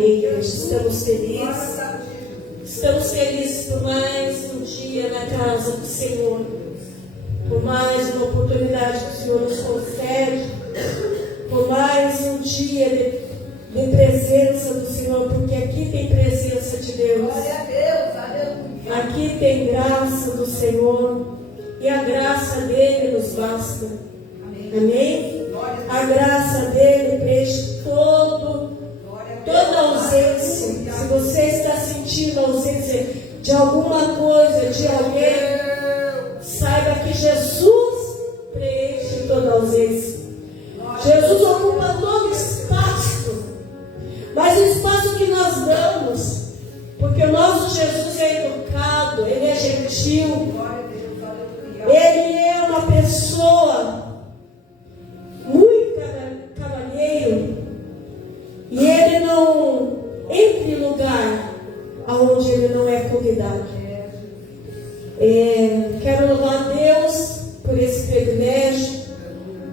Amém, igreja. Estamos felizes. Estamos felizes por mais um dia na casa do Senhor. Por mais uma oportunidade que o Senhor nos concede. Por mais um dia de presença do Senhor. Porque aqui tem presença de Deus. Glória a Deus, aleluia. Aqui tem graça do Senhor. E a graça dele nos basta. Amém? A graça dele preenche toda ausência. Se você está sentindo a ausência de alguma coisa, de alguém, saiba que Jesus preenche toda ausência. Jesus ocupa todo o espaço, mas o espaço que nós damos, porque o nosso Jesus é educado, ele é gentil, ele é uma pessoa muito cavalheiro, e ele não entra em lugar onde ele não é convidado. Quero louvar a Deus por esse privilégio,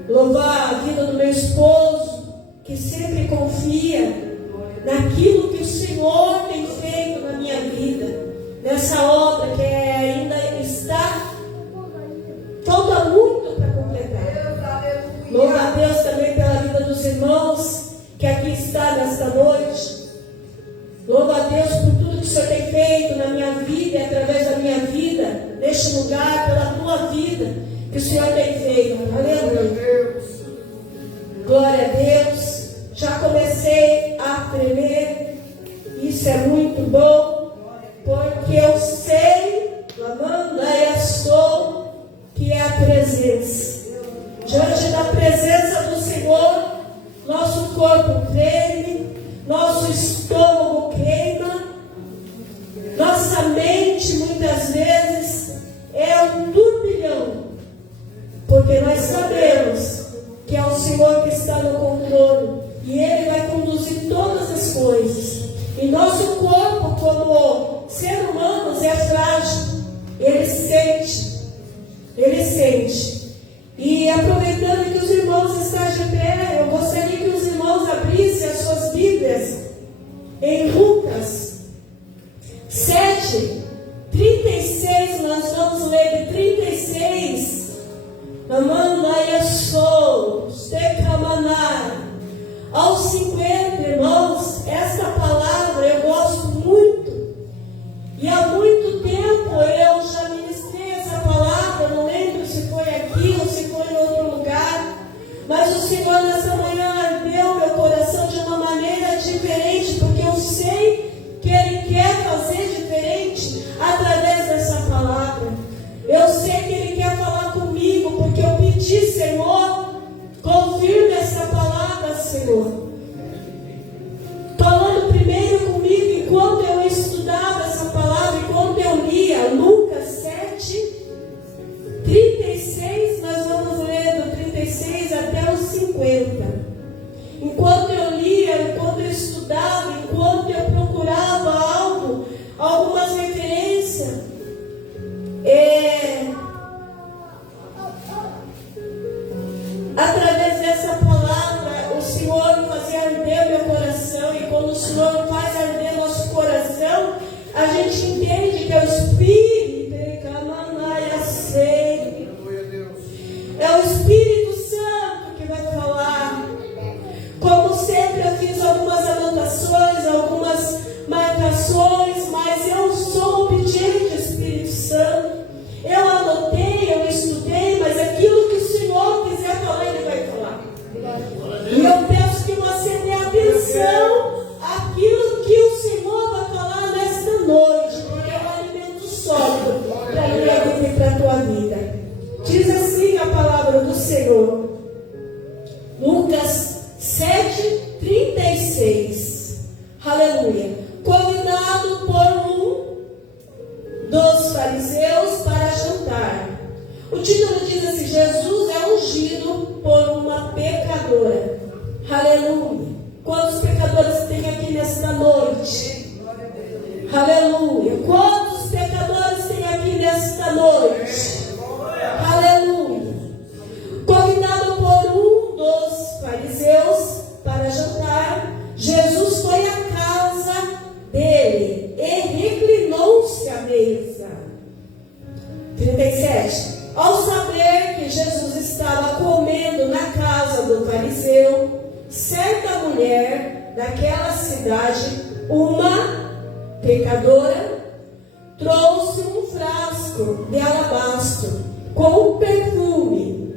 louvar a vida do meu esposo, que sempre confia naquilo que o Senhor tem feito na minha vida, nessa obra que ainda está falta muito para completar. Louvo a Deus também pela vida dos irmãos que aqui está nesta noite. Louvo a Deus por tudo que o Senhor tem feito na minha vida e através da minha vida, neste lugar, pela tua vida que o Senhor tem feito. Aleluia. Glória a Deus. Já comecei a tremer. Isso é muito bom, porque eu sei, amando, eu sou, que é a presença. Diante da presença do Senhor, nosso corpo treme, nosso estômago queima, nossa mente muitas vezes é um turbilhão, porque nós sabemos que é o Senhor que está no controle e Ele vai conduzir todas as coisas. E nosso corpo, como ser humanos, é frágil, ele sente. E aproveitando que os irmãos estão de pé, eu gostaria que os irmãos abrissem as suas Bíblias em Lucas 7, 36, nós vamos ler de 36. Aos 50, irmãos, esta palavra eu gosto muito. E há muito tempo eu já ministrei essa palavra, não lembro se foi aqui ou se foi em outro lugar, mas o Senhor nessa manhã ardeu meu coração de uma maneira diferente, porque eu sei que Ele quer fazer diferente através dessa palavra. Eu sei que Ele quer falar comigo, porque eu pedi, Senhor, confirme essa palavra, Senhor. Falando primeiro comigo enquanto eu estudava essa palavra, enquanto eu lia Lucas 7, 36, nós vamos ler do 36 até os 50. Enquanto eu lia, enquanto eu estudava, enquanto eu procurava algumas referências, através dessa palavra, o Senhor fazia arder meu coração, e quando o Senhor faz arder nosso coração, a gente entende que é o Espírito, é o Espírito Santo que vai falar. Como sempre, eu fiz algumas anotações, algumas marcações, mas eu sou obediente ao Espírito Santo. Eu anotei, eu estudei, mas aquilo que o Senhor quiser falar, Ele vai falar. E eu peço que você dê atenção àquilo que o Senhor vai falar nesta noite, porque é um alimento sólido para a minha vida e para a tua vida. Diz assim a palavra do Senhor, Lucas 7, 36. Aleluia. Convidado por um dos fariseus para jantar. O título diz assim: Jesus é ungido por uma pecadora. Aleluia. Quantos pecadores tem aqui nesta noite? Aleluia. Quantos pecadores tem aqui nesta noite? Aleluia. Convidado por um dos fariseus para jantar, Jesus foi à casa mulher daquela cidade, uma pecadora, trouxe um frasco de alabastro com perfume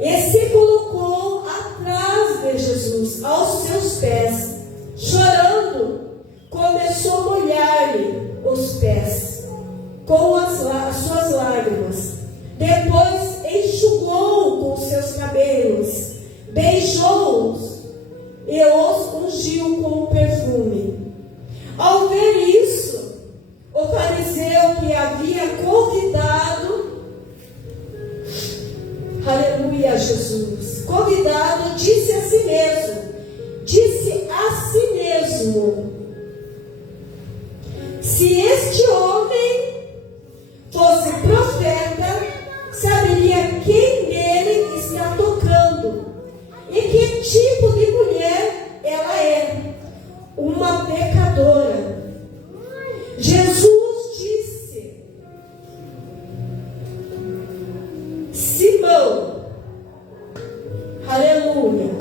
e se colocou atrás de Jesus, aos seus pés. Chorando, começou a molhar-lhe os pés com as suas lágrimas. Depois enxugou com seus cabelos, beijou-os e os ungiu com o perfume. Ao ver isso, o fariseu que havia convidado, aleluia, Jesus, convidado, disse a si mesmo, se este homem fosse profeta, saberia quem nele está tocando e que tipo de mulher ela é, uma pecadora. Jesus disse: Simão, aleluia,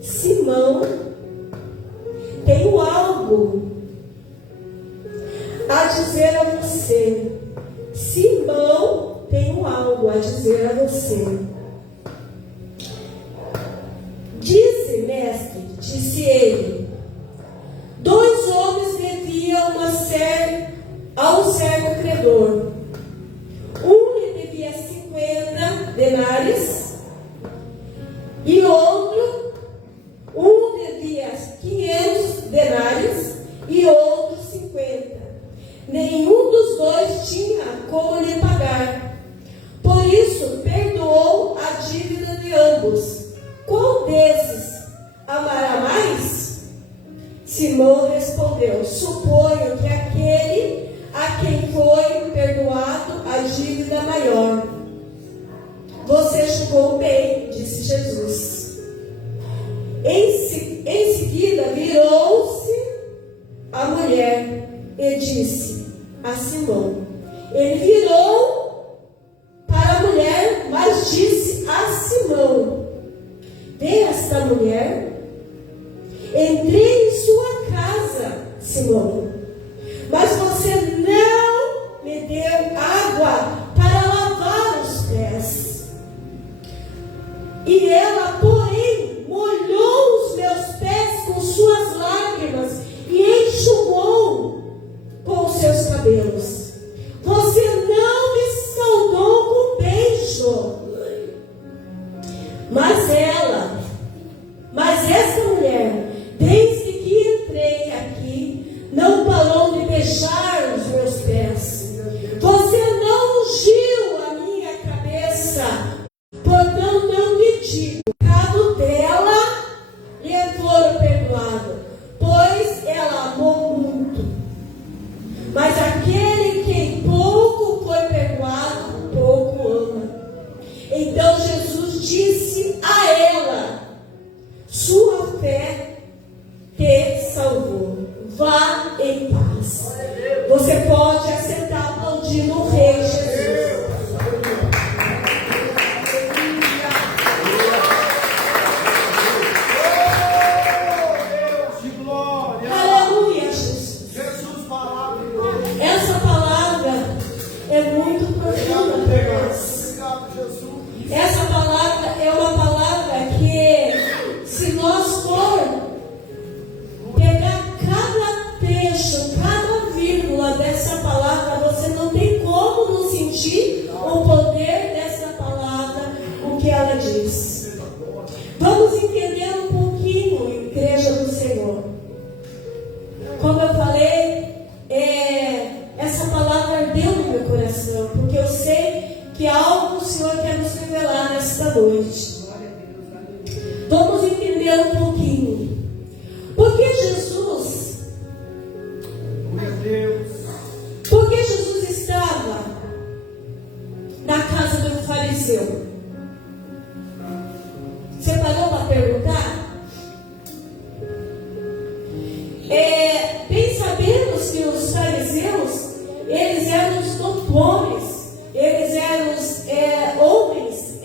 Simão, tenho algo a dizer a você. Simão, tenho algo a dizer a você. Disse, mestre, disse ele, 2 homens deviam a um certo credor. Um lhe devia 50 denários e outro, um devia 500 denários e outro 50. Nenhum dos dois tinha como lhe pagar. Por isso, perdoou a dívida de ambos. Qual desses amará mais? Simão respondeu: suponho que aquele a quem foi perdoado a dívida maior. Você julgou bem, disse Jesus. Em seguida, virou-se a mulher e disse a Simão. Ele virou para a mulher, mas disse a Simão: vê esta mulher? Entrei em sua casa, Simão, mas você não me deu água para lavar os pés. E ela, porém, molhou os meus pés com suas lágrimas e enxugou com os seus cabelos. Você não me saudou com beijo. Mas essa mulher, desde que entrei aqui, não parou de beijar os meus pés. Você não ungiu a minha cabeça, portanto eu lhe digo, o pecado dela lhe foi perdoado, pois ela amou muito. Mas aquele que pouco foi perdoado, pouco ama. Então Jesus disse a ela: sua fé te salvou. Vá em paz. Você pode assentar aplaudindo o Rei Jesus. Aleluia, Jesus. Essa palavra é muito profunda para nós. Essa palavra é uma palavra que, se nós for pegar cada trecho, cada vírgula dessa palavra, você não tem como não sentir o poder dessa palavra, o que ela diz. Vamos entender um pouquinho, Igreja do Senhor. Como eu falei, essa palavra ardeu no meu coração, porque eu sei que algo o Senhor quer nos revelar nesta noite. Vamos entender um pouquinho. Porque Jesus estava na casa do fariseu. Você parou para perguntar? Bem sabemos que os fariseus, eles eram os doutores, eles eram homens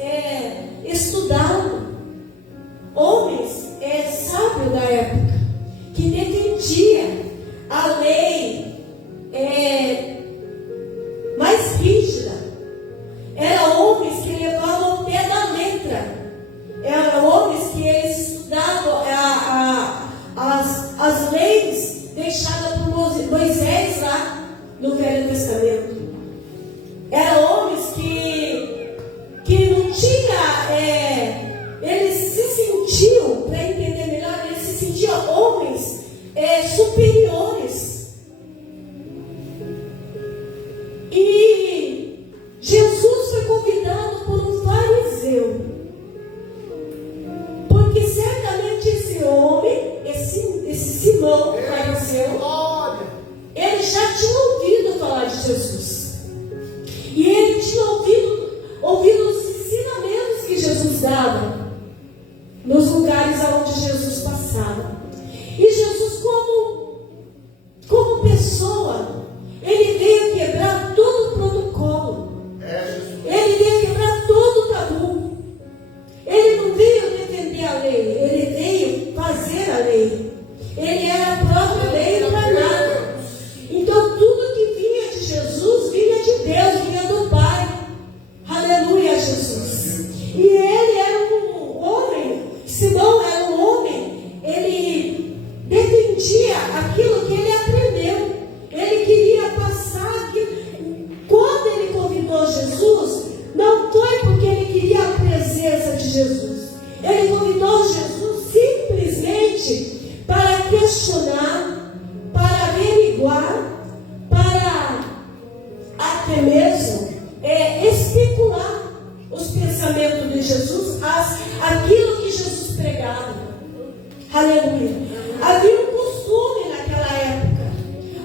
estudados, homens sábios no Velho Testamento. Eram homens que não tinha, eles se sentiam, para entender melhor, eles se sentiam homens superiores. E Jesus foi convidado por um fariseu, porque certamente esse homem, esse Simão fariseu, ele já tinha ouvido falar de Jesus. E ele tinha ouvido os ensinamentos que Jesus dava nos lugares aonde Jesus passava. E Jesus, como pessoa, ele veio quebrar todo o protocolo. Ele veio quebrar todo o tabu. Ele não veio defender a lei, ele veio fazer a lei. Ele era a própria lei encarnada. Então tudo que vinha de Jesus vinha de Deus, vinha do Pai. Aleluia, Jesus. E ele era um homem, Simão era um homem, ele defendia aquilo que ele aprendeu. Ele queria passar aquilo. Quando ele convidou Jesus, não foi porque ele queria a presença de Jesus. Ele convidou Jesus simplesmente para questionar, para averiguar, para até mesmo especular os pensamentos de Jesus, aquilo que Jesus pregava. Aleluia. Havia um costume naquela época.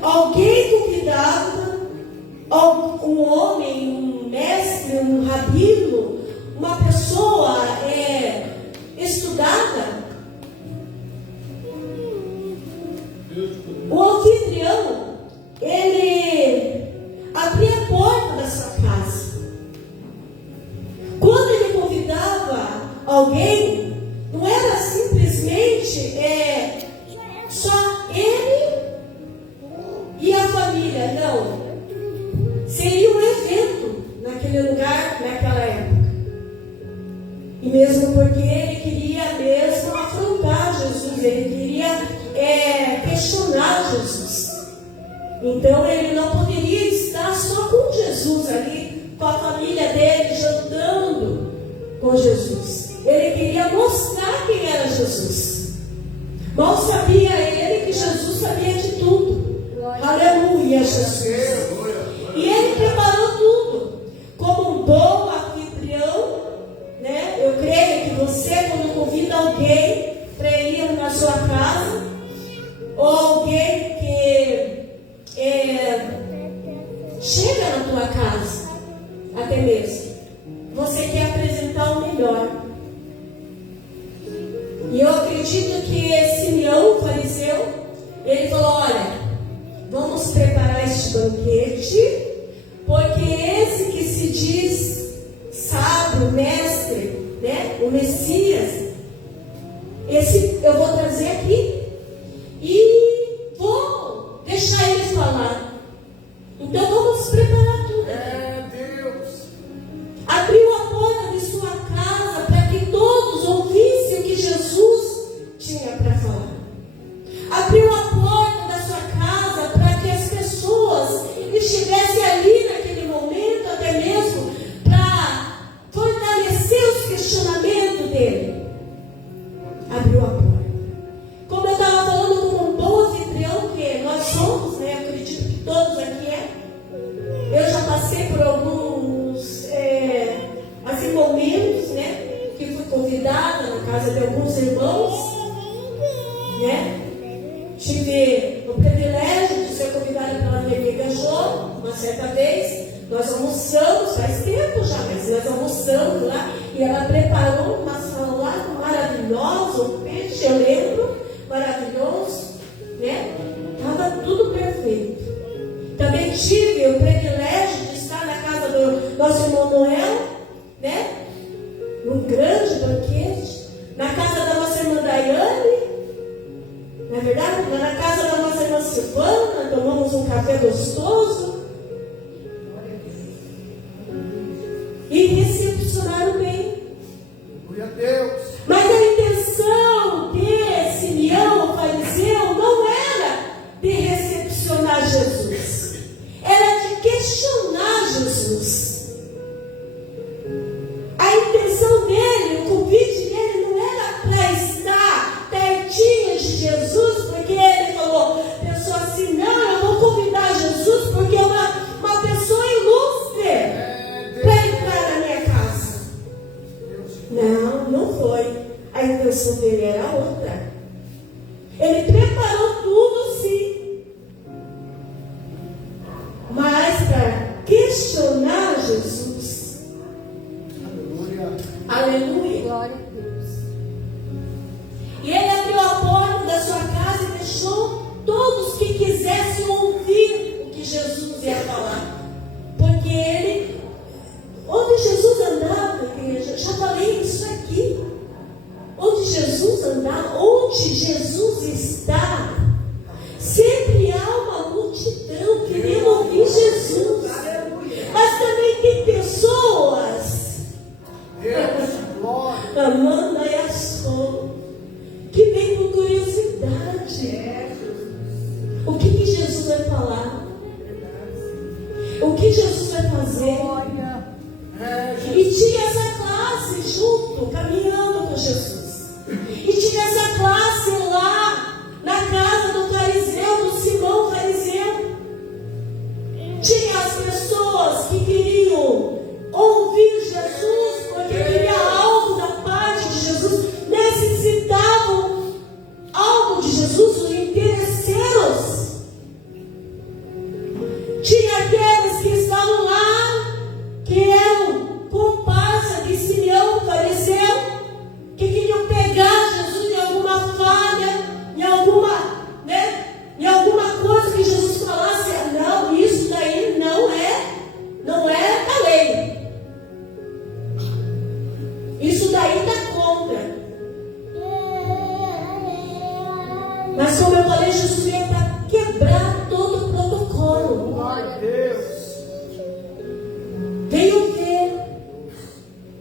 Alguém convidava um homem, um mestre, um rabino, uma pessoa estudada. O anfitrião, ele abria a porta da sua casa. Quando ele convidava alguém, não era simplesmente só ele e a família, não. Seria um evento naquele lugar, naquela época. E mesmo porque ele queria mesmo afrontar Jesus, ele queria questionar Jesus. Então ele não poderia estar só com Jesus ali, com a família dele, jantando com Jesus. Ele queria mostrar quem era Jesus. Mal sabia ele que Jesus sabia de tudo. Aleluia, Jesus. E ele preparou tudo. Como um bom anfitrião, né? Eu creio que você, quando convida alguém para ir na sua casa, ou alguém que chega na tua casa, até mesmo, você quer apresentar o melhor. E eu acredito que Simeão, o fariseu, ele falou: olha, vamos preparar este banquete, porque esse que se diz sábio, mestre, né, o Messias, esse eu vou trazer aqui e vou deixar ele falar. Então vamos preparar tudo. Deus. Abriu a porta de sua casa para que todos ouvissem o que Jesus tinha para falar. Abriu a porta da sua casa para que as pessoas estivessem ali naquele momento, até mesmo para fortalecer os questionamentos dele. Abriu a porta. Como eu estava falando, como um bom anfitrião que nós somos, né? Acredito que todos aqui eu já passei por alguns momentos, né? Que fui convidada na casa de alguns irmãos, né? Tive o privilégio de ser convidada pela minha amiga Jo, uma certa vez. Nós almoçamos, faz tempo já, mas nós almoçamos lá e ela preparou uma salada maravilhosa, um peixe, eu lembro, maravilhoso, né? Estava tudo perfeito. Também tive o privilégio de estar na casa do nosso irmão Noel, né? Num grande banquete, na casa da nossa irmã Daiane. Na verdade, na casa da nossa irmã Silvana, tomamos um café gostoso. E recepcionaram bem. Glória a Deus. Mas a intenção de Simeão, o fariseu, não era de recepcionar Jesus. preparou tudo, sim. Mas para questionar Jesus. Aleluia. Aleluia. Glória a Deus. E ele abriu a porta da sua casa e deixou todos que quisessem ouvir o que Jesus ia falar. Porque ele, onde Jesus andava, igreja, já falei isso aqui. Onde Jesus andar, onde Jesus está, sempre há uma multidão querendo ouvir Jesus. Mas também tem pessoas, Deus, glória. Amanda e Asson, que vem com curiosidade. O que Jesus vai falar? O que Jesus vai fazer? E tinha essa classe junto, caminhando com Jesus. E tinha essa classe lá na casa do fariseu, do Simão fariseu. Tinha as pessoas que queriam ouvir Jesus, porque queria algo da parte de Jesus, necessitavam algo de Jesus, os interesseiros. Tinha aqueles que estavam lá, que eram comparsa de Simeão, fariseu, que queriam pegar Jesus em alguma falha, em alguma coisa que Jesus falasse. Não, isso daí não é da lei. Isso daí está contra. Mas como eu falei, Jesus veio para quebrar todo o protocolo. Glória a Deus. Veio ver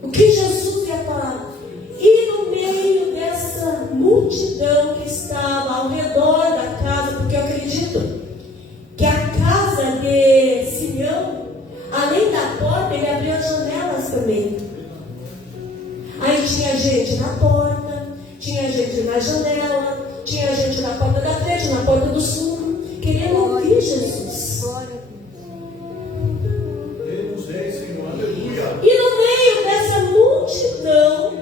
o que Jesus ia falar. E no meio dessa multidão que estava ao redor da casa, porque eu acredito que a casa de Simeão, além da porta, ele abriu as janelas também. Aí tinha gente na porta, tinha gente na janela, tinha gente na porta da frente, na porta do sul, querendo ouvir Jesus. Glória a Deus. Deus é, Senhor. Aleluia. E no meio dessa multidão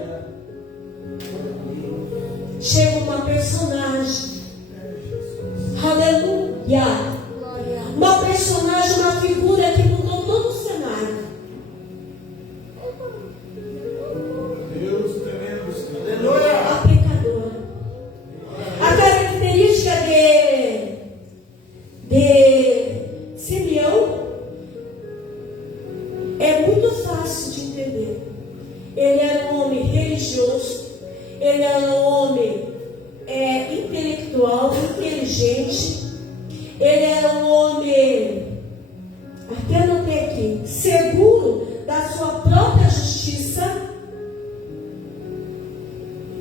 chega uma personagem. Aleluia. Glória a Uma personagem, uma figura que mudou todo o cenário. Deus tremendo, Senhor. Aleluia. A pecadora. A característica de Simeão é muito fácil de entender. Ele era um homem religioso, ele era um homem intelectual, inteligente, ele era um homem, até anotei aqui, seguro da sua própria justiça,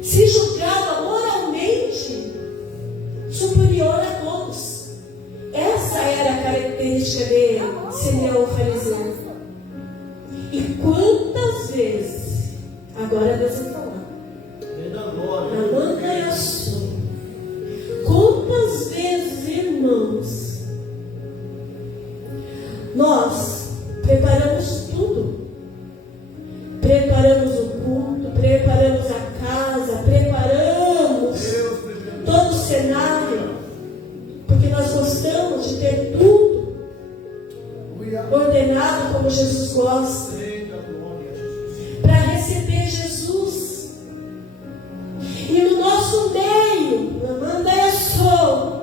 se julgava moralmente superior a todos. Essa era a característica de Simeão o fariseu. E quantas vezes, agora Deus vai falar, Amanda e Assun, quantas vezes, irmãos, nós preparamos tudo, preparamos o culto, preparamos a casa, preparamos todo o cenário, porque nós gostamos de ter tudo ordenado como Jesus gosta, para receber Jesus. E no nosso meio, Amanda e Assun,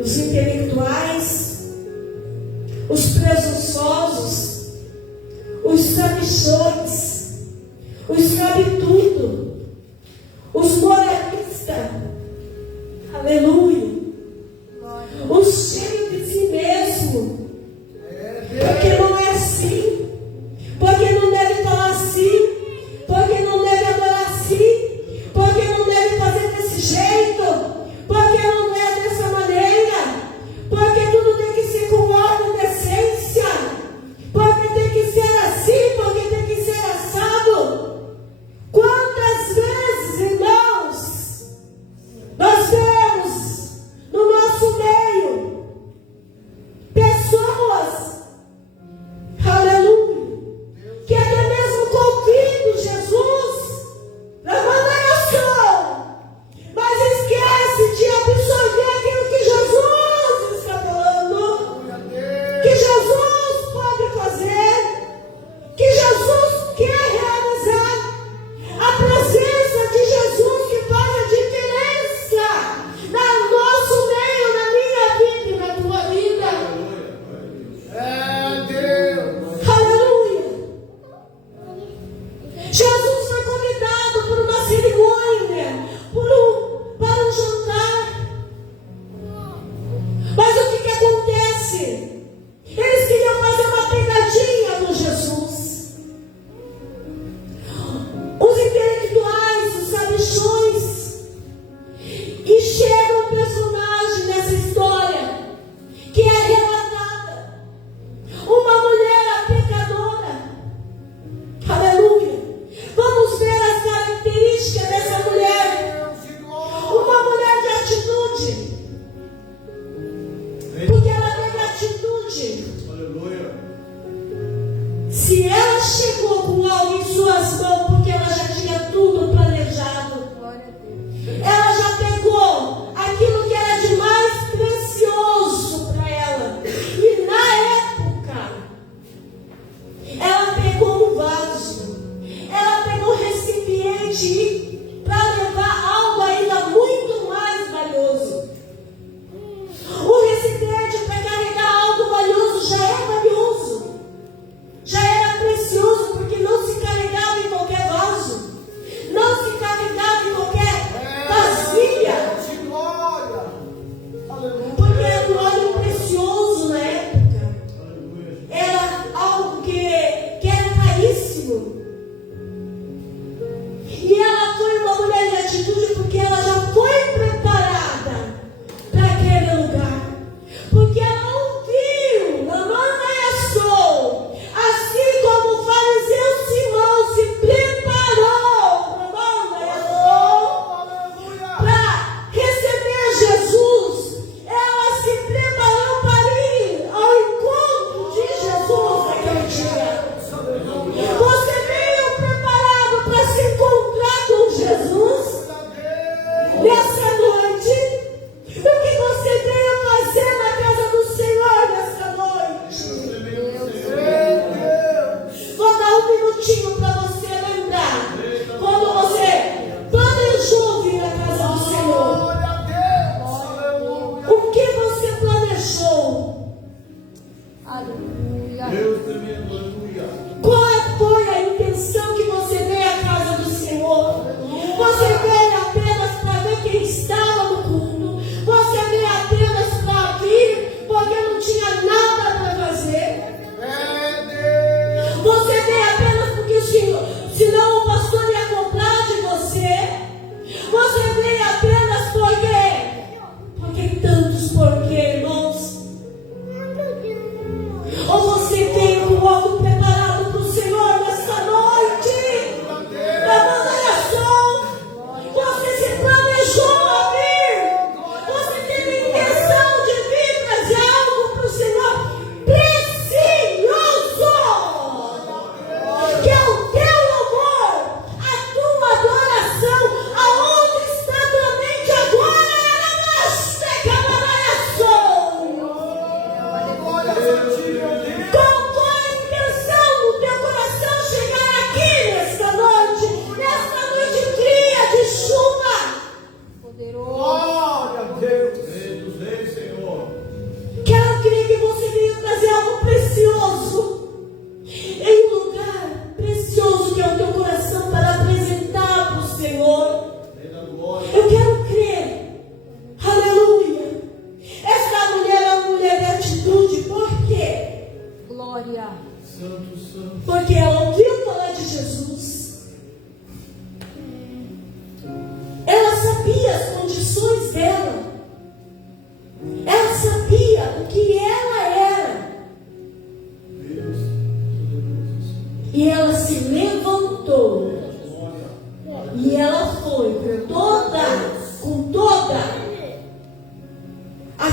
os intelectuais, os presunçosos, os sabichões, os sabe-tudo, os moralistas, aleluia, os cheios de si mesmo,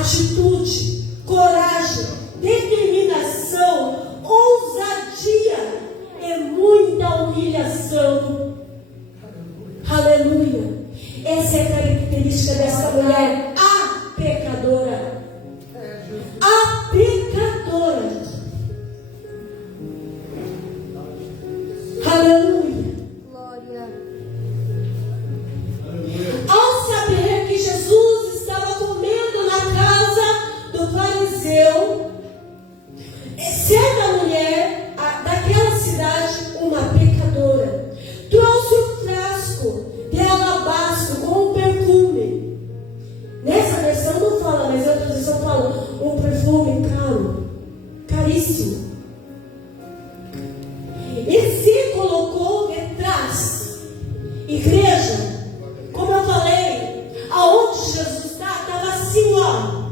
atitude, coragem, determinação, ousadia e muita humilhação. Aleluia. Essa é a característica dessa mulher, a pecadora. A pecadora. Aleluia. Glória. Ao saber que Jesus estava comendo na casa do fariseu, certa mulher daquela cidade, uma pecadora, trouxe um frasco de alabastro com um perfume. Nessa versão não fala, mas a outra versão fala um perfume caro, caríssimo. E se colocou detrás. Igreja, como eu falei, aonde Jesus estava assim, ó.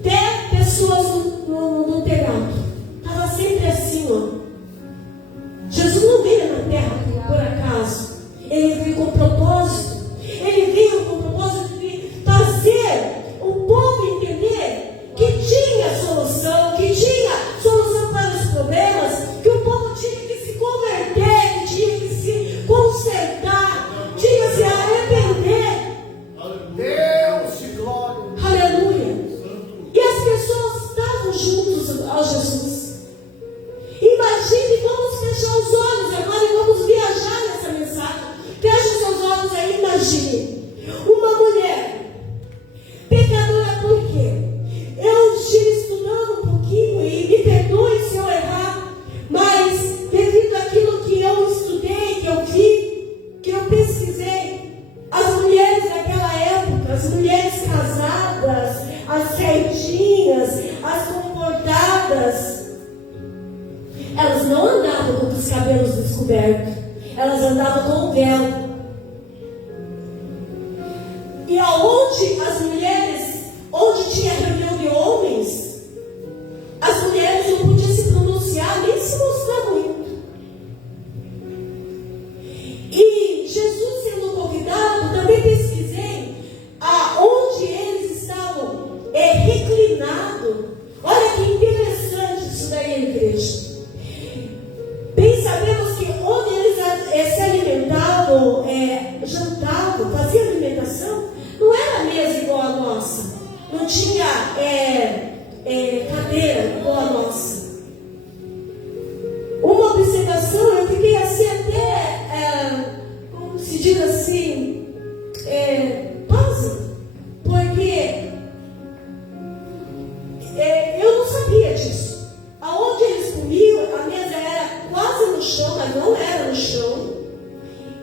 Até pessoas no telhado. Estava sempre assim, ó. Jesus não veio na terra por acaso. Ele veio com propósito. Ele veio com o propósito de fazer o povo entender que tinha solução, que tinha solução para os problemas, que o povo tinha que se converter, que tinha que se consertar, tinha que se arrepender. Deus, glória. Aleluia. E as pessoas estavam juntos ao Jesus. Imagine, vamos fechar os olhos agora e vamos viajar nessa mensagem. Feche seus olhos aí, imagine. Uma mulher pecadora, por quê? Eu estive estudando um pouquinho e me perdoe se eu errar, mas devido àquilo que eu estudei, que eu vi, que eu pesquisei, as mulheres daquela época, as mulheres casadas, as certinhas, as comportadas, elas não andavam com os cabelos descobertos, elas andavam com o véu. E aonde as mulheres, onde tinha reunião de homens, as mulheres não podiam se pronunciar, nem se mostrar muito. E Jesus sendo convidado, também pesquisei aonde eles estavam reclinados. Olha que interessante isso daí, igreja. Bem sabemos que onde eles se alimentavam, jantavam, faziam alimentação, não era mesa igual a nossa. Não tinha cadeira igual a nossa. Uma observação, eu fiquei assim até, como se diz assim, pausa, porque eu não sabia disso. Aonde eles comiam, a mesa era quase no chão, mas não era no chão.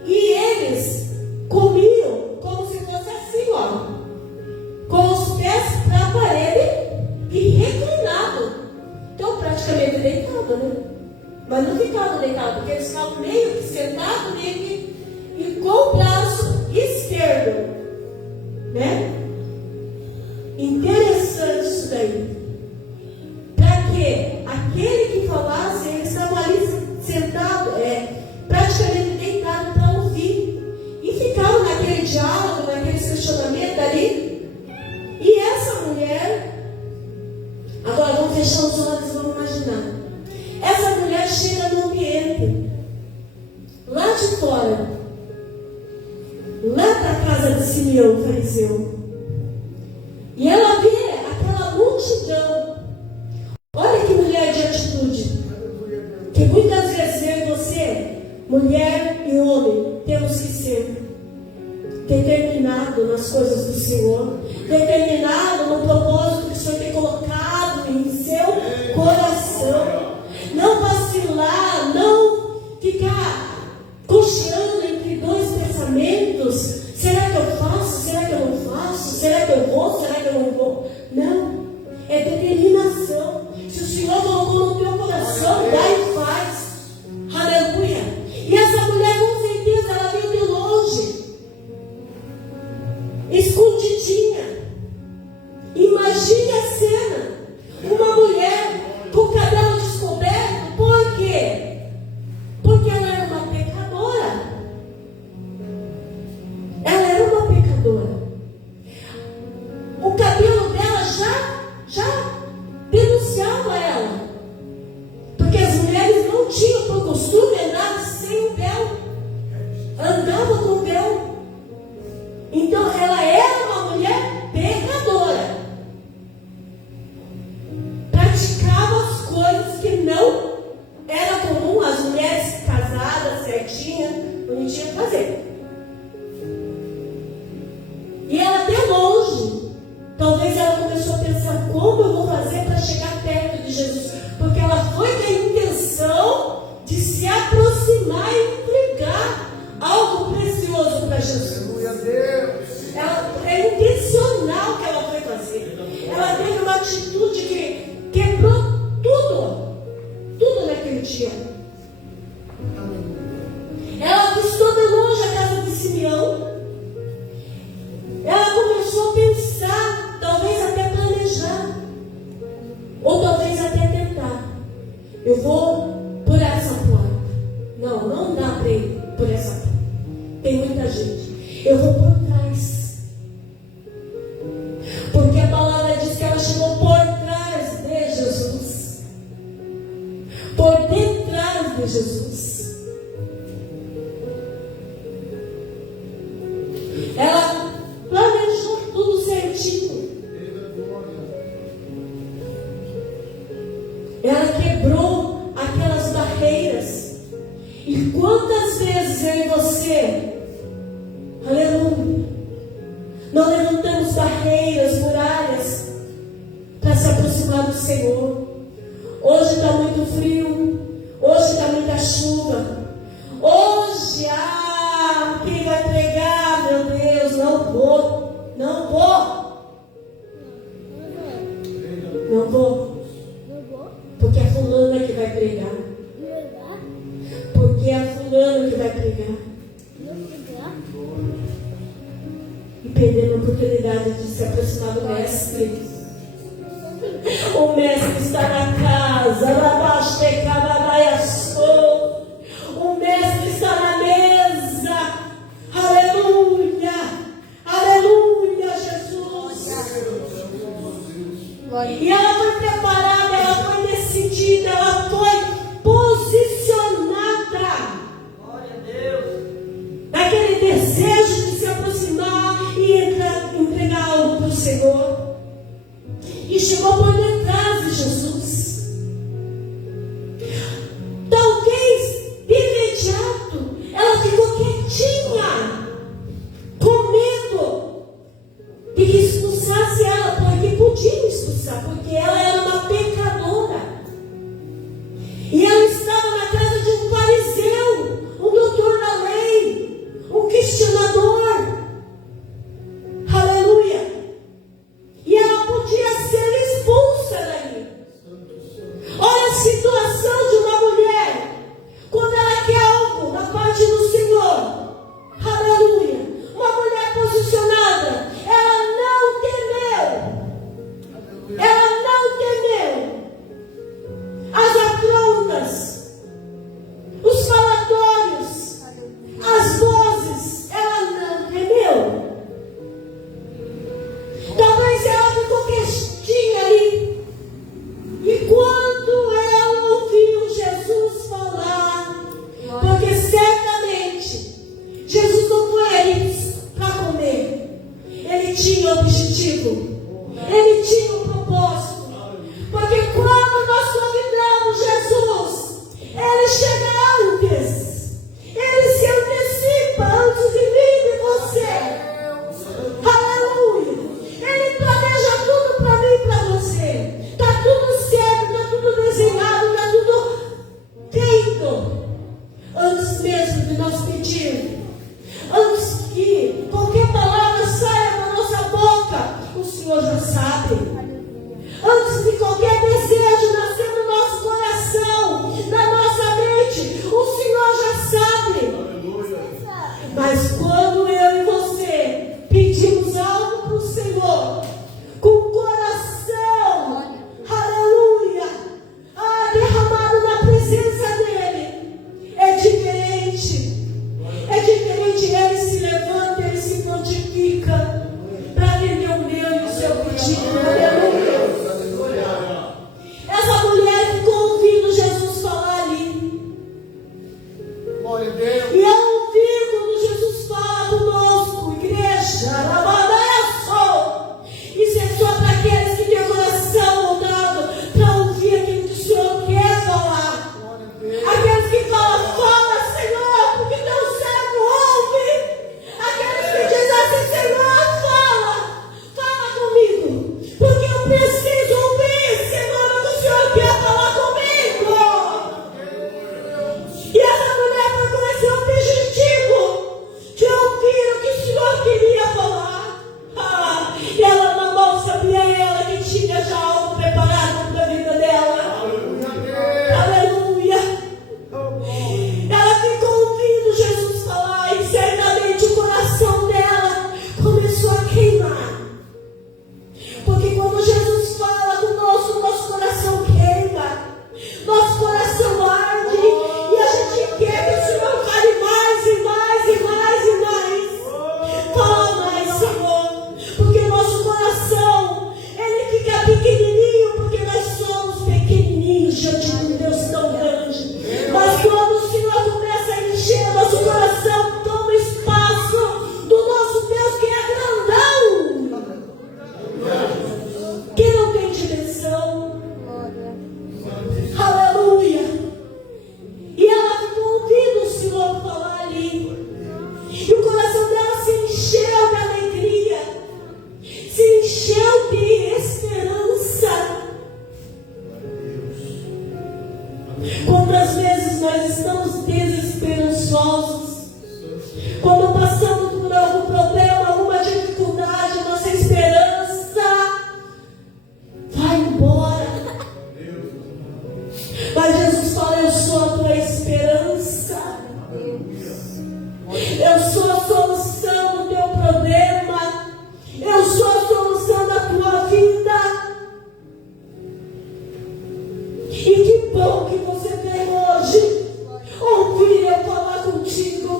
E eles comiam como se fosse assim, ó, com os pés para a parede e reclinado. Então, praticamente deitado, né? Mas não ficava deitado, porque eles ficavam meio que sentados e com o braço esquerdo, né? Interessante isso daí. Para que aquele que falasse, eles estavam ali sentados, praticamente deitados para ouvir. E ficaram naquele diálogo, naquele questionamento ali. E essa mulher, agora vamos fechar os olhos e vamos imaginar. Essa mulher chega no ambiente, lá de fora, lá da casa de Simeão, fariseu. E ela vê aquela multidão. Olha que mulher de atitude. Que muitas vezes você, mulher e homem, temos que ser determinado nas coisas do Senhor, determinado no propósito que o Senhor tem colocado em seu coração. Não vacilar, não ficar cocheando entre dois pensamentos. Será que eu faço? Será que eu não faço? Será que eu vou? Será que eu não vou? Não. É determinação. Se o Senhor colocou no teu coração, dá e faz. Aleluia. E essa mulher, com certeza, ela veio de longe, escondidinha. Imagine a cena. Uma mulher com o cabelo descoberto. Por quê? Porque ela era uma pecadora. Ela era uma pecadora. O cabelo Eu vou por trás. Porque a palavra diz que ela chegou por trás de Jesus. Por detrás de Jesus. Ela planejou tudo certinho. Ela quebrou aquelas barreiras. E quantas vezes eu e você, aleluia, nós levantamos barreiras, muralhas, para se aproximar do Senhor. Hoje está muito frio, hoje está muita chuva, hoje, quem vai pregar, meu Deus, não vou, não vou, porque é fulana que vai pregar, porque é fulano que vai pregar, e perdendo a oportunidade de se aproximar do Mestre. O Mestre está na casa. O Mestre está na mesa. Aleluia. Aleluia, Jesus. E ela foi preparada, ela foi decidida, ela foi posicionada. Glória a Deus. Naquele desejo de se aproximar e entregar algo para o Senhor. E chegou por detrás de Jesus. Talvez problema. Eu sou a solução da tua vida. E que bom que você veio hoje ouvir eu falar contigo.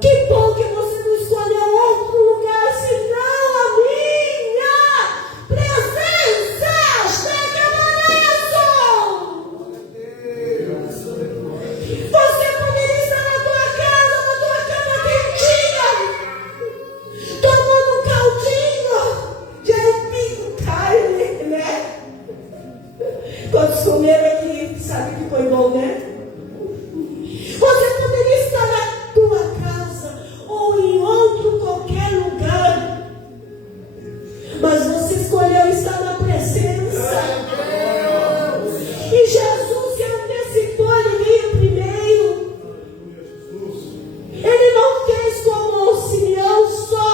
Que bom que você não escolheu outro lugar senão a minha presença. Chega isso! Você poderia estar na tua casa, na tua cama quentinha, tomando um caldinho de aipim, carne, né? Todos comeram aqui, sabe que foi bom, né? Você poderia estar na tua casa ou em outro qualquer lugar, mas você escolheu estar na presença. E Jesus, que antecipou ele veio primeiro. Ele não fez como o Simeão, só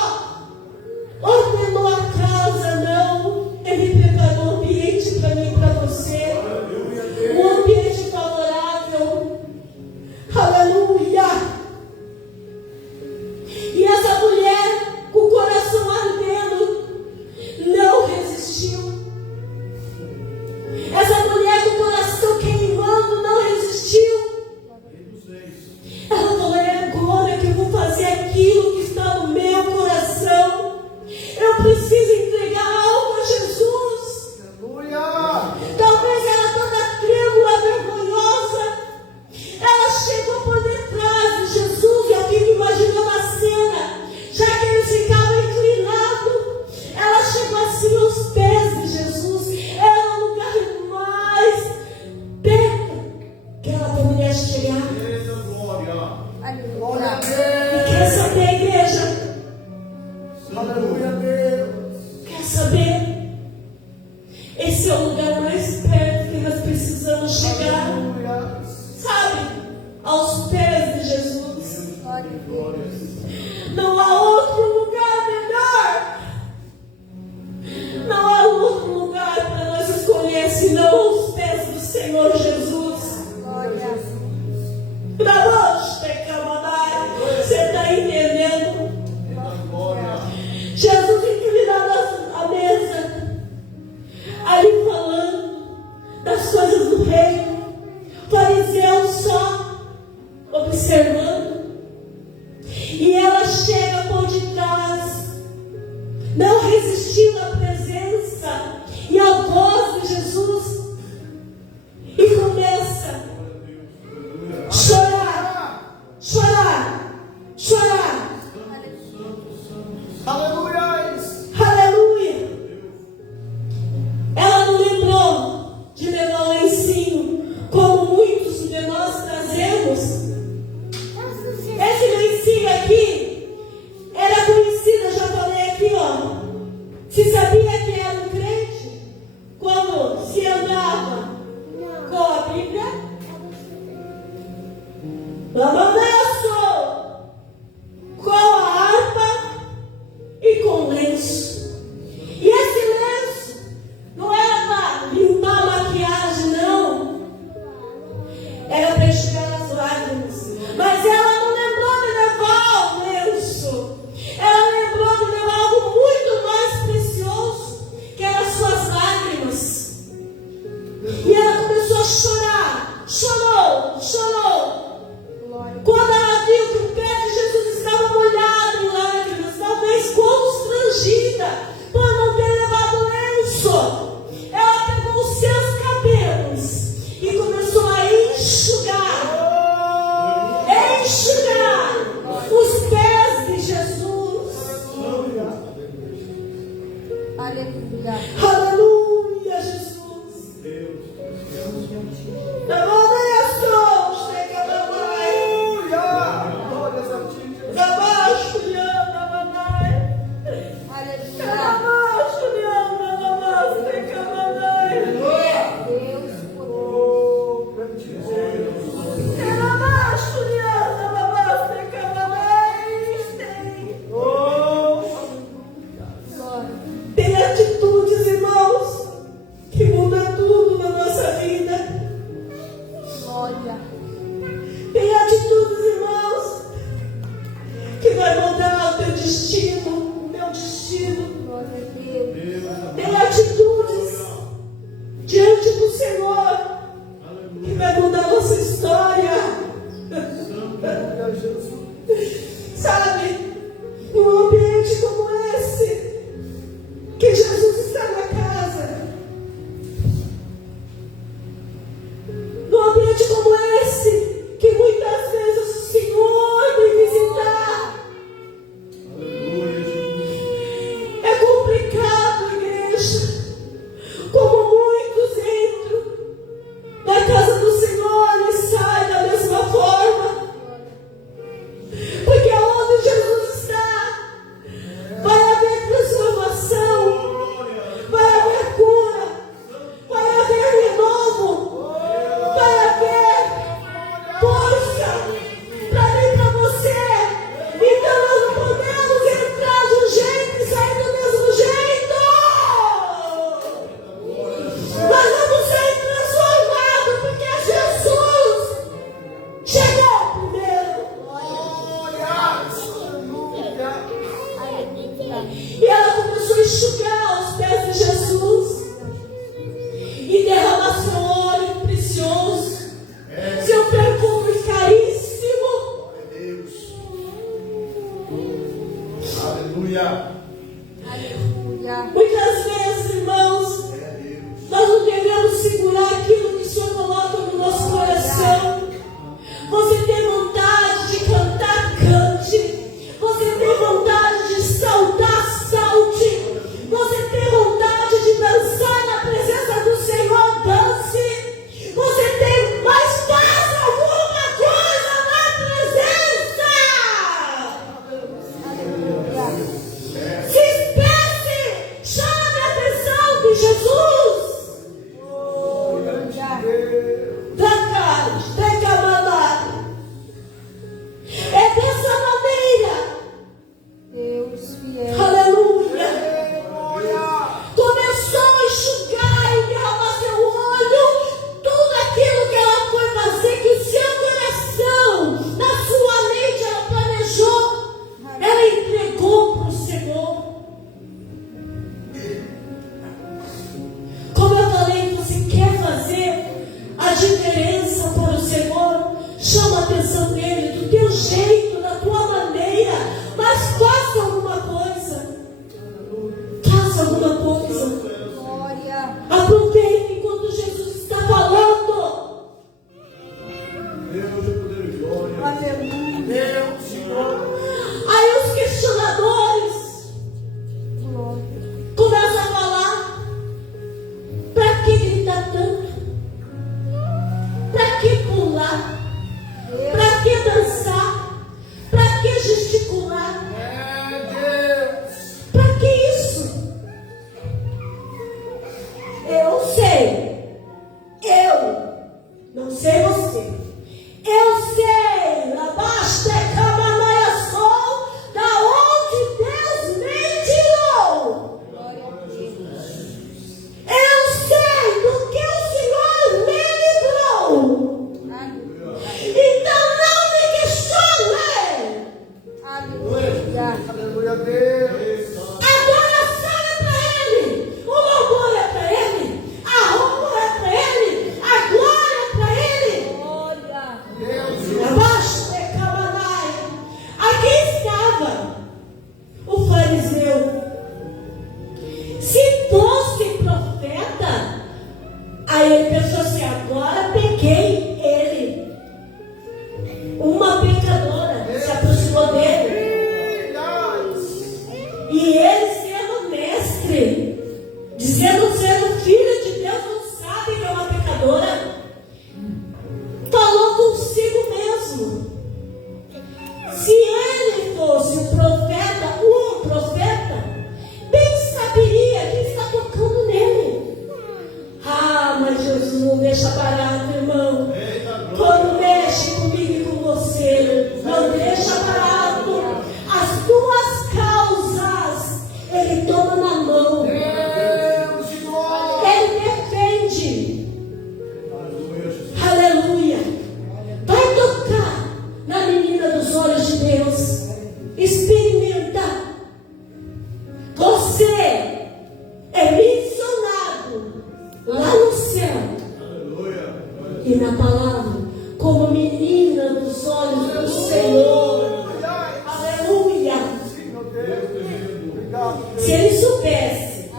ordenou a casa, não. Ele preparou um ambiente para mim e para você. Um ambiente favorável. Aleluia! E essa mulher, com o coração ardendo, não resistiu. Essa mulher com o coração queimando não resistiu. Ela falou: é agora que eu vou fazer aquilo que está no meu coração. Eu preciso entregar algo a Jesus. Aleluia! Talvez ela toda trêmula, vergonhosa, ela chegou por detrás de Jesus. Eu fico imaginando a cena, já que eles ficavam inclinados. Ela chegou assim aos pés de Jesus. Era o lugar mais perto que ela poderia chegar. Glória a E Deus! quer saber, igreja? Aleluia a Deus! Quer saber? Esse é o lugar mais perto que nós precisamos chegar. Aleluia! Sabe? Aos pés de Jesus. Glória a Deus! Não há outro lugar melhor. Não há outro lugar para nós escolher senão aos pés do Senhor Jesus. Para nós, Tecamanai, você está entendendo? Jesus inclinado à mesa, ali falando das coisas do reino. Fariseus só observando. E ela chega por detrás, não resistindo à presença e ao voz de Jesus, e começa a chorar, chorar, chorar. Aleluia! Aleluia! Ela não lembrou de levar o lencinho, como muitos de nós trazemos. Esse lencinho aqui era conhecido, eu já falei aqui, ó. Se sabia que era um crente, num ambiente como esse, que Jesus está na casa, num ambiente como esse, que muitas vezes o Senhor vem visitar. Aleluia, Jesus. É complicado, igreja, como muitos entram na casa do Senhor e saem da mesma forma, porque onde Jesus está, vai haver transformação, vai haver cura, vai haver renovo, vai haver força para mim e para você. Então nós não podemos entrar de um jeito e sair do mesmo jeito. Nós vamos ser transformados, porque Jesus chegou primeiro. E ela começou a enxugar os pés de Jesus e derramar seu óleo precioso, seu perfume caríssimo. Aleluia. Aleluia. Muitas vezes, irmãos, nós não devemos segurar aquilo que o Senhor coloca no nosso coração. Você tem vontade de cantar, cante. Você tem vontade de saltar, salte. Você tem vontade de dançar na presença do Senhor, dance. Você tem, mas faça alguma coisa na presença. Aleluia. Se expresse, chame a atenção de Jesus. É dessa maneira, Deus fiel. aleluia, começou a enxugar e derramar seu olho, tudo aquilo que ela foi fazer, que o seu coração, na sua mente, ela planejou, ela entregou para o Senhor. Como eu falei, você quer fazer a diferença para o Senhor? Chama a atenção dele, do teu jeito, da tua maneira, mas faça alguma coisa. Faça alguma coisa. Glória. Aproveite enquanto Jesus está falando. Deus de poder e glória. Aleluia. Deus, Senhor. Aí os questionadores Glória. começam a falar: para que gritar tanto? Para que pular? Para que dançar? Para que gesticular? Deus. Para que isso? Eu sei. Eu não sei você. Eu sei. Basta camanaiaçou, da onde Deus me tirou. Glória a Deus. Eu sei do que o Senhor me livrou. Aleluia. Então não me questione. Aleluia. Aleluia, Deus. Agora saia para Ele. O louvor é para Ele. A honra é para Ele. A glória é para Ele. Glória. Deus. Abaixo de Camanai. Aqui estava o fariseu. Se fosse profeta, aí ele pensou assim: agora peguei ele. Uma pecadora se aproximou dele. Se ele soubesse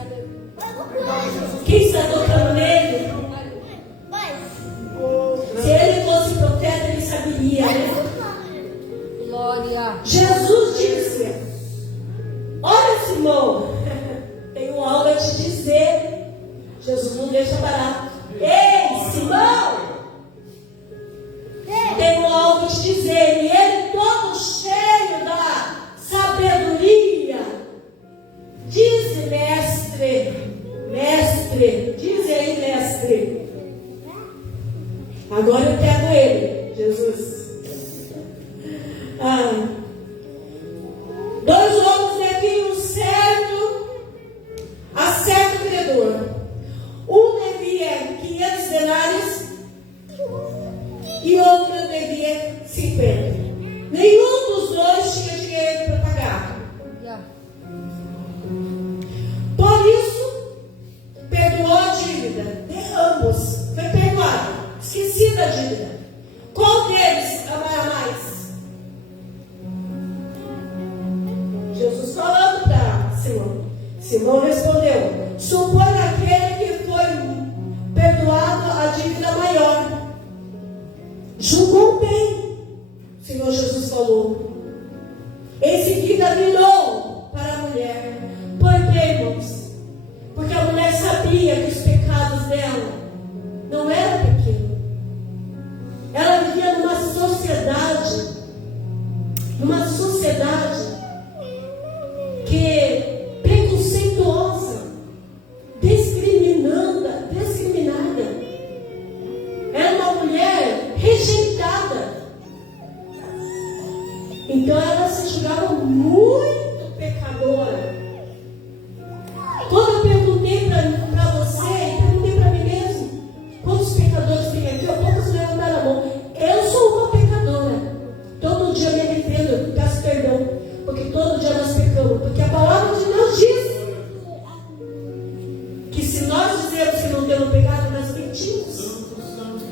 quem está tocando nele, se ele fosse profeta, ele saberia, né? Glória. Jesus disse: olha, Simão, tenho algo a te dizer. Jesus não deixa barato. Ei, Simão, tenho algo a te dizer. E ele, todo cheio da sabedoria, diz: mestre, diz aí, mestre. Agora eu pego ele, Jesus. Dois homens deviam a certo credor. Um devia 500 denários e outro devia 50. Nenhum dos dois tinha dinheiro para pagar. Por isso, perdoou a dívida de ambos. Foi perdoado. Esqueci da dívida. Qual deles amará mais? Jesus falando para Simão. Simão respondeu: supõe aquele que foi perdoado a dívida maior. Julgou bem, o Senhor Jesus falou. Em seguida virou para a mulher. Por quê, irmãos? Porque a mulher sabia que os pecados dela não eram pequenos. Ela vivia numa sociedade que preconceituosa, discriminada. Era uma mulher rejeitada. Então ela se julgava muito pecadora. Quando eu perguntei para você, perguntei para mim mesmo, quantos pecadores tem aqui? Todos levantaram a mão. Eu sou uma pecadora. Todo dia me arrependo, peço perdão, porque todo dia nós pecamos. Porque a palavra de Deus diz que se nós dizemos que não temos pecado, nós mentimos.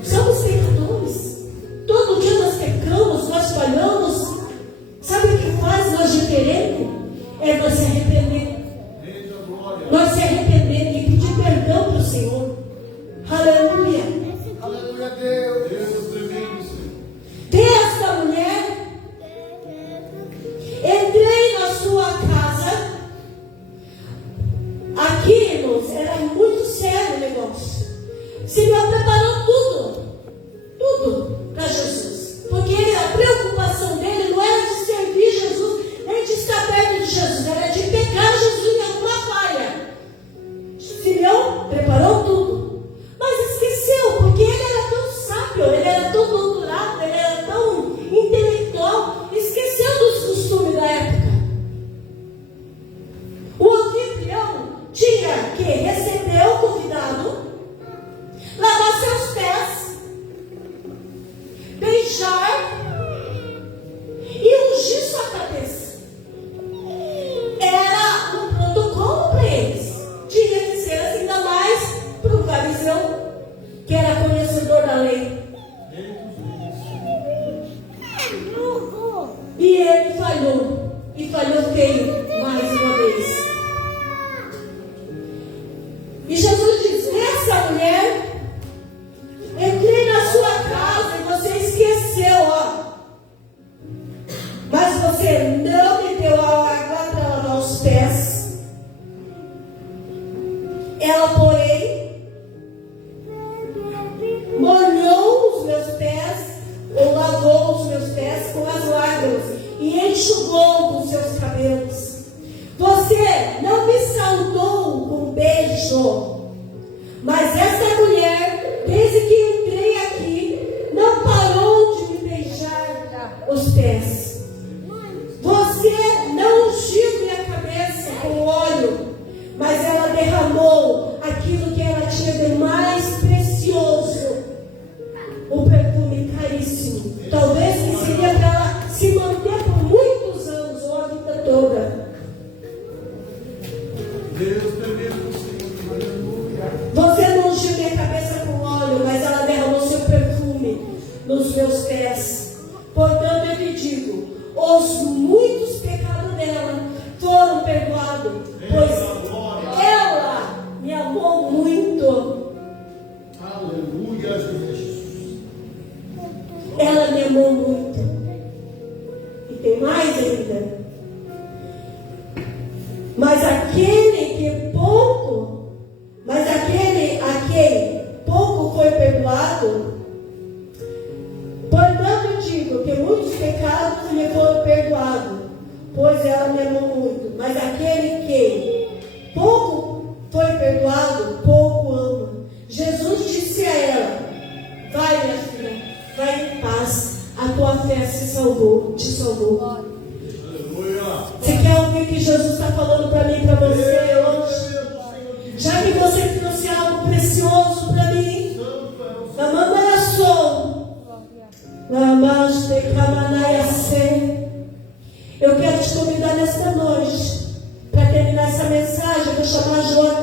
Somos pecadores. Todo dia nós pecamos, nós falhamos. Sabe o que faz nós diferente? É nós se arrepender. Nós se arrepender e pedir perdão para o Senhor. Aleluia. Aleluia, Deus. Deus tremendo, Senhor. Desta mulher, entrei na sua casa. Aqui, irmãos, era muito sério o negócio. O Senhor preparou tudo para Jesus. Porque a preocupação dele não era de servir Jesus, nem de estar perto de Jesus, era de pecar. Mas aquele que pouco, mas aquele a quem pouco foi perdoado, portanto digo que muitos pecados lhe foram perdoados, pois ela me amou muito. Mas aquele que pouco foi perdoado, pouco ama. Jesus disse a ela: vai, minha filha, vai em paz, a tua fé te salvou. Você quer ouvir o que Jesus está falando para mim e para você hoje? Já que você trouxe algo precioso para mim, eu quero te convidar nesta noite, para terminar essa mensagem, eu vou chamar João